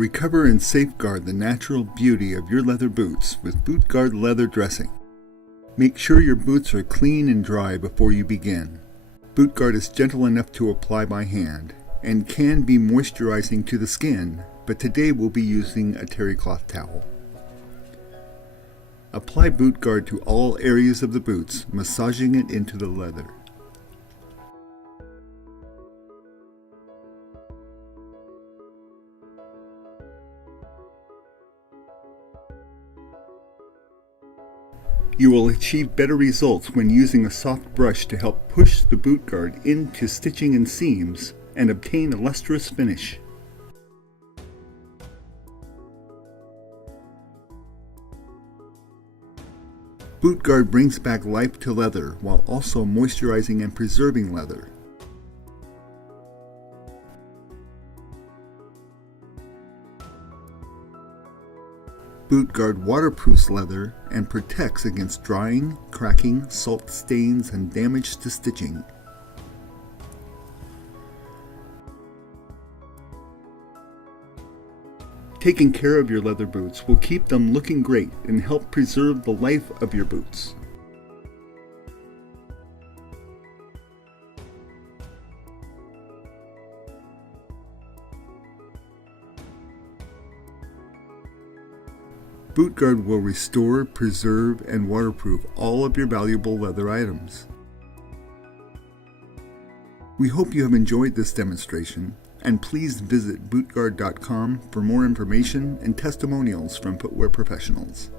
Recover and safeguard the natural beauty of your leather boots with BootGuard leather dressing. Make sure your boots are clean and dry before you begin. BootGuard is gentle enough to apply by hand and can be moisturizing to the skin, but today we'll be using a terry cloth towel. Apply BootGuard to all areas of the boots, massaging it into the leather. You will achieve better results when using a soft brush to help push the BootGuard into stitching and seams and obtain a lustrous finish. BootGuard brings back life to leather while also moisturizing and preserving leather. BootGuard waterproofs leather and protects against drying, cracking, salt stains, and damage to stitching. Taking care of your leather boots will keep them looking great and help preserve the life of your boots. BootGuard will restore, preserve, and waterproof all of your valuable leather items. We hope you have enjoyed this demonstration, and please visit bootguard.com for more information and testimonials from footwear professionals.